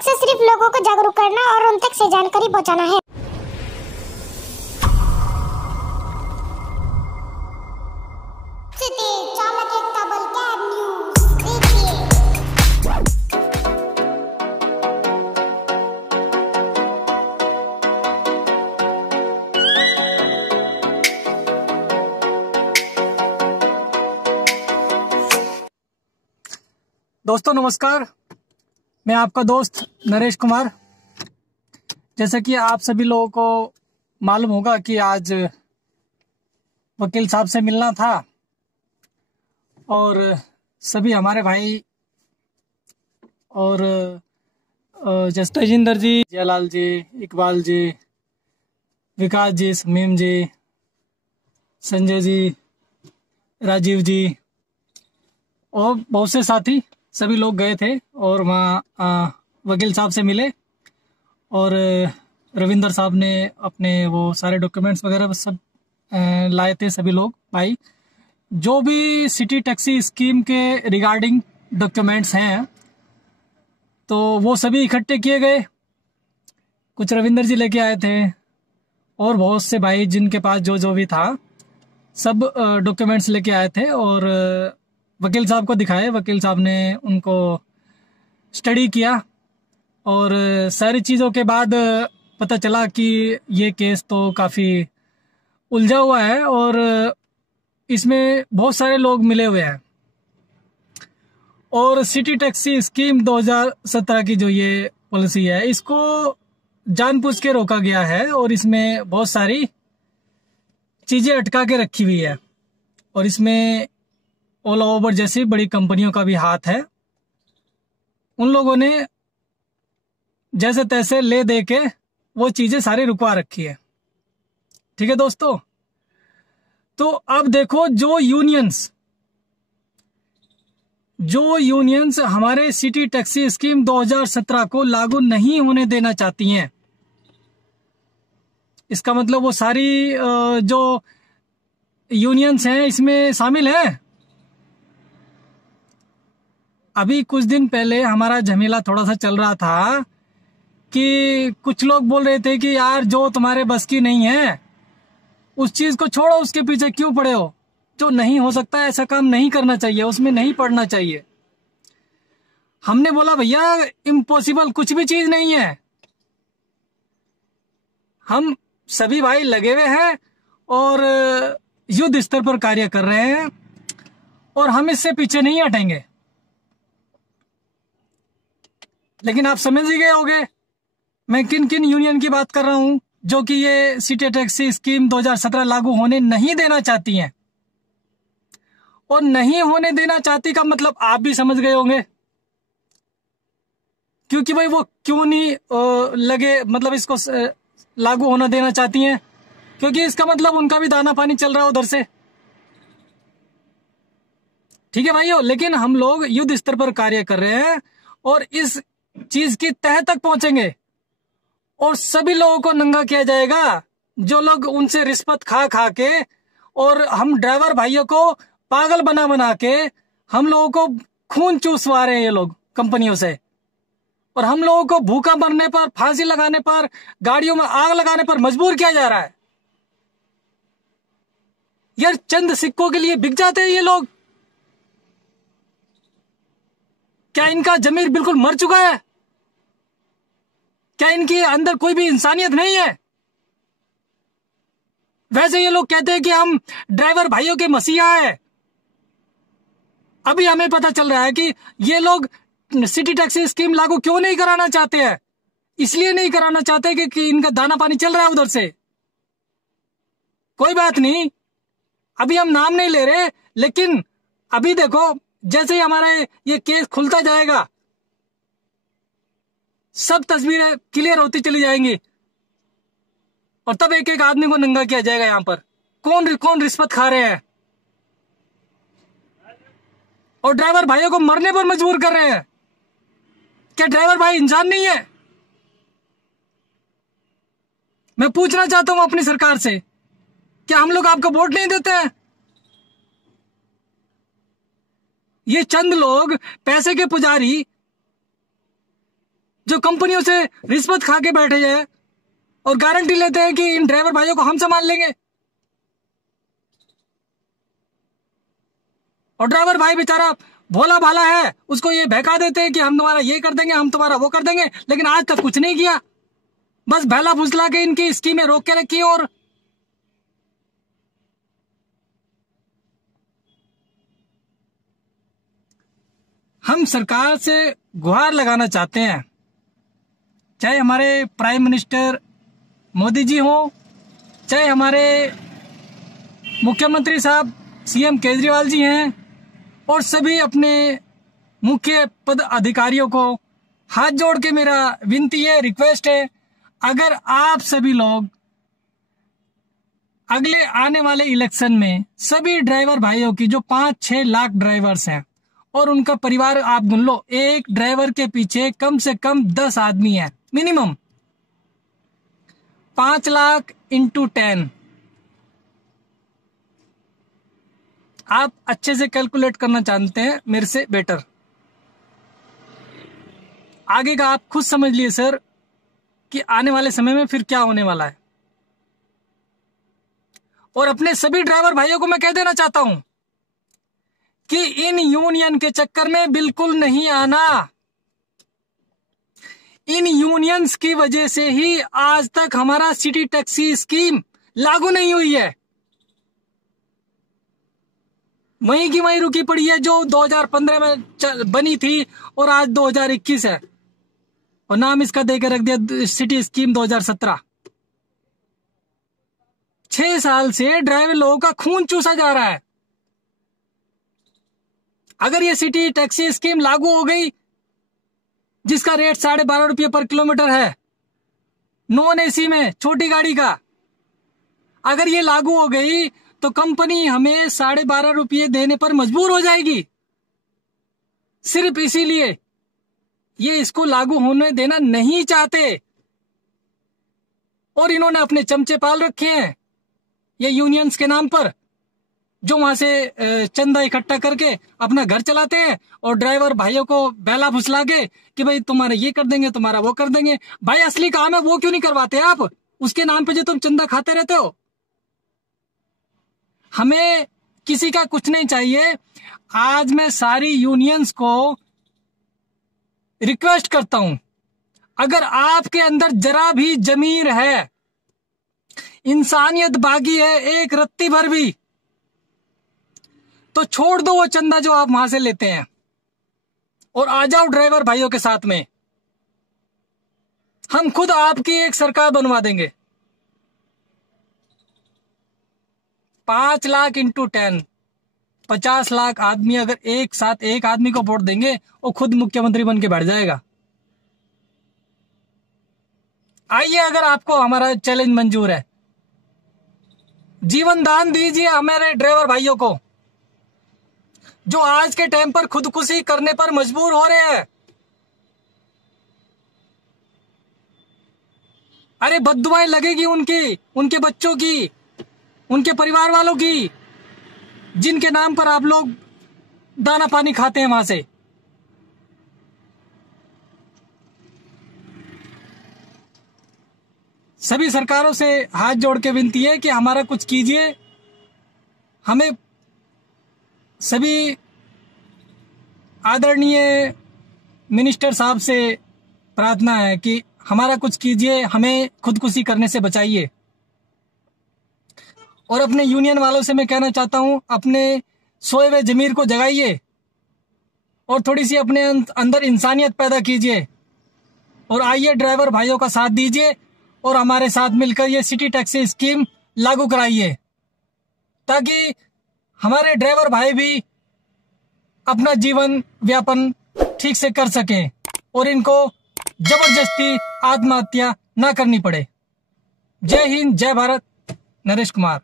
मकसद सिर्फ लोगों को जागरूक करना और उन तक से जानकारी पहुंचाना है। चालक एकता बल कैब न्यूज़ देखिए। दोस्तों नमस्कार, मैं आपका दोस्त नरेश कुमार। जैसा कि आप सभी लोगों को मालूम होगा कि आज वकील साहब से मिलना था और सभी हमारे भाई और जैसे तेजिंदर जी, जयलाल जी, इकबाल जी, विकास जी, समीम जी, संजय जी, राजीव जी और बहुत से साथी सभी लोग गए थे और वहाँ वकील साहब से मिले और रविंदर साहब ने अपने वो सारे डॉक्यूमेंट्स वगैरह सब लाए थे। सभी लोग भाई जो भी सिटी टैक्सी स्कीम के रिगार्डिंग डॉक्यूमेंट्स हैं तो वो सभी इकट्ठे किए गए। कुछ रविंदर जी लेके आए थे और बहुत से भाई जिनके पास जो भी था सब डॉक्यूमेंट्स लेके आए थे और वकील साहब को दिखाए। वकील साहब ने उनको स्टडी किया और सारी चीज़ों के बाद पता चला कि ये केस तो काफ़ी उलझा हुआ है और इसमें बहुत सारे लोग मिले हुए हैं और सिटी टैक्सी स्कीम 2017 की जो ये पॉलिसी है इसको जानबूझ के रोका गया है और इसमें बहुत सारी चीज़ें अटका के रखी हुई है और इसमें ओला उबर जैसी बड़ी कंपनियों का भी हाथ है। उन लोगों ने जैसे तैसे ले दे के वो चीजें सारी रुकवा रखी है। ठीक है दोस्तों, तो अब देखो जो यूनियंस हमारे सिटी टैक्सी स्कीम 2017 को लागू नहीं होने देना चाहती हैं, इसका मतलब वो सारी जो यूनियंस हैं इसमें शामिल हैं। अभी कुछ दिन पहले हमारा झमेला थोड़ा सा चल रहा था कि कुछ लोग बोल रहे थे कि यार जो तुम्हारे बस की नहीं है उस चीज को छोड़ो, उसके पीछे क्यों पड़े हो, जो नहीं हो सकता ऐसा काम नहीं करना चाहिए, उसमें नहीं पड़ना चाहिए। हमने बोला भैया इम्पॉसिबल कुछ भी चीज नहीं है, हम सभी भाई लगे हुए हैं और युद्ध स्तर पर कार्य कर रहे हैं और हम इससे पीछे नहीं हटेंगे। लेकिन आप समझ ही गए होंगे मैं किन किन यूनियन की बात कर रहा हूं जो कि ये सिटी टैक्सी स्कीम 2017 लागू होने नहीं देना चाहती हैं। और नहीं होने देना चाहती का मतलब आप भी समझ गए होंगे, क्योंकि भाई वो क्यों नहीं मतलब इसको लागू होना देना चाहती हैं, क्योंकि इसका मतलब उनका भी दाना पानी चल रहा है उधर से। ठीक है भाइयों, लेकिन हम लोग युद्ध स्तर पर कार्य कर रहे हैं और इस चीज की तह तक पहुंचेंगे और सभी लोगों को नंगा किया जाएगा जो लोग उनसे रिश्वत खा खा के और हम ड्राइवर भाइयों को पागल बना के हम लोगों को खून चूसवा रहे हैं ये लोग कंपनियों से, और हम लोगों को भूखा मरने पर, फांसी लगाने पर, गाड़ियों में आग लगाने पर मजबूर किया जा रहा है। यार चंद सिक्कों के लिए बिक जाते हैं ये लोग। क्या इनका जमीर बिल्कुल मर चुका है? क्या इनके अंदर कोई भी इंसानियत नहीं है? वैसे ये लोग कहते हैं कि हम ड्राइवर भाइयों के मसीहा हैं। अभी हमें पता चल रहा है कि ये लोग सिटी टैक्सी स्कीम लागू क्यों नहीं कराना चाहते हैं। इसलिए नहीं कराना चाहते कि इनका दाना पानी चल रहा है उधर से। कोई बात नहीं, अभी हम नाम नहीं ले रहे, लेकिन अभी देखो जैसे ही हमारा ये केस खुलता जाएगा सब तस्वीरें क्लियर होती चली जाएंगी और तब एक एक आदमी को नंगा किया जाएगा। यहां पर कौन कौन रिश्वत खा रहे हैं और ड्राइवर भाइयों को मरने पर मजबूर कर रहे हैं। क्या ड्राइवर भाई इंसान नहीं है? मैं पूछना चाहता हूं अपनी सरकार से, क्या हम लोग आपको वोट नहीं देते हैं? ये चंद लोग पैसे के पुजारी जो कंपनियों से रिश्वत खा के बैठे हैं और गारंटी लेते हैं कि इन ड्राइवर भाइयों को हम संभाल लेंगे, और ड्राइवर भाई बेचारा भोला भाला है, उसको ये बहका देते हैं कि हम तुम्हारा ये कर देंगे, हम तुम्हारा वो कर देंगे, लेकिन आज तक कुछ नहीं किया। बस भैला फुसला के इनकी स्कीमें रोक के रखी। और हम सरकार से गुहार लगाना चाहते हैं, चाहे हमारे प्राइम मिनिस्टर मोदी जी हो, चाहे हमारे मुख्यमंत्री साहब सीएम केजरीवाल जी हैं, और सभी अपने मुख्य पद अधिकारियों को हाथ जोड़ के मेरा विनती है, रिक्वेस्ट है, अगर आप सभी लोग अगले आने वाले इलेक्शन में सभी ड्राइवर भाइयों की जो 5-6 लाख ड्राइवर्स हैं और उनका परिवार आप गिन लो, एक ड्राइवर के पीछे कम से कम 10 आदमी है मिनिमम, 5 लाख इंटू 10, आप अच्छे से कैलकुलेट करना जानते हैं मेरे से बेटर। आगे का आप खुद समझ लिए सर कि आने वाले समय में फिर क्या होने वाला है। और अपने सभी ड्राइवर भाइयों को मैं कह देना चाहता हूं कि इन यूनियन के चक्कर में बिल्कुल नहीं आना। इन यूनियंस की वजह से ही आज तक हमारा सिटी टैक्सी स्कीम लागू नहीं हुई है, वहीं की वहीं रुकी पड़ी है, जो 2015 में बनी थी और आज 2021 है, और नाम इसका देकर रख दिया सिटी स्कीम 2017। 6 साल से ड्राइवर लोगों का खून चूसा जा रहा है। अगर ये सिटी टैक्सी स्कीम लागू हो गई, जिसका रेट 12.5 रुपये पर किलोमीटर है नॉन एसी में छोटी गाड़ी का, अगर ये लागू हो गई तो कंपनी हमें 12.5 रुपये देने पर मजबूर हो जाएगी। सिर्फ इसीलिए ये इसको लागू होने देना नहीं चाहते, और इन्होंने अपने चमचे पाल रखे हैं ये यूनियंस के नाम पर, जो वहां से चंदा इकट्ठा करके अपना घर चलाते हैं और ड्राइवर भाइयों को बेला फुसला के कि भाई तुम्हारा ये कर देंगे, तुम्हारा वो कर देंगे। भाई असली काम है वो क्यों नहीं करवाते आप, उसके नाम पे जो तुम चंदा खाते रहते हो। हमें किसी का कुछ नहीं चाहिए। आज मैं सारी यूनियंस को रिक्वेस्ट करता हूं, अगर आपके अंदर जरा भी जमीर है, इंसानियत बाकी है एक रत्ती भर भी, तो छोड़ दो वो चंदा जो आप वहां से लेते हैं और आ जाओ ड्राइवर भाइयों के साथ में। हम खुद आपकी एक सरकार बनवा देंगे। 5 लाख इंटू 10, 50 लाख आदमी अगर एक साथ एक आदमी को वोट देंगे, वो खुद मुख्यमंत्री बन के बैठ जाएगा। आइए, अगर आपको हमारा चैलेंज मंजूर है, जीवन दान दीजिए हमारे ड्राइवर भाइयों को, जो आज के टाइम पर खुदकुशी करने पर मजबूर हो रहे हैं। अरे बद्दुआएं लगेगी उनकी, उनके बच्चों की, उनके परिवार वालों की, जिनके नाम पर आप लोग दाना पानी खाते हैं वहां से। सभी सरकारों से हाथ जोड़ के विनती है कि हमारा कुछ कीजिए। हमें सभी आदरणीय मिनिस्टर साहब से प्रार्थना है कि हमारा कुछ कीजिए, हमें खुदकुशी करने से बचाइए। और अपने यूनियन वालों से मैं कहना चाहता हूं, अपने सोए हुए जमीर को जगाइए और थोड़ी सी अपने अंदर इंसानियत पैदा कीजिए, और आइए ड्राइवर भाइयों का साथ दीजिए और हमारे साथ मिलकर ये सिटी टैक्सी स्कीम लागू कराइए, ताकि हमारे ड्राइवर भाई भी अपना जीवन व्यापन ठीक से कर सकें और इनको जबरदस्ती आत्महत्या ना करनी पड़े। जय हिंद, जय भारत। नरेश कुमार।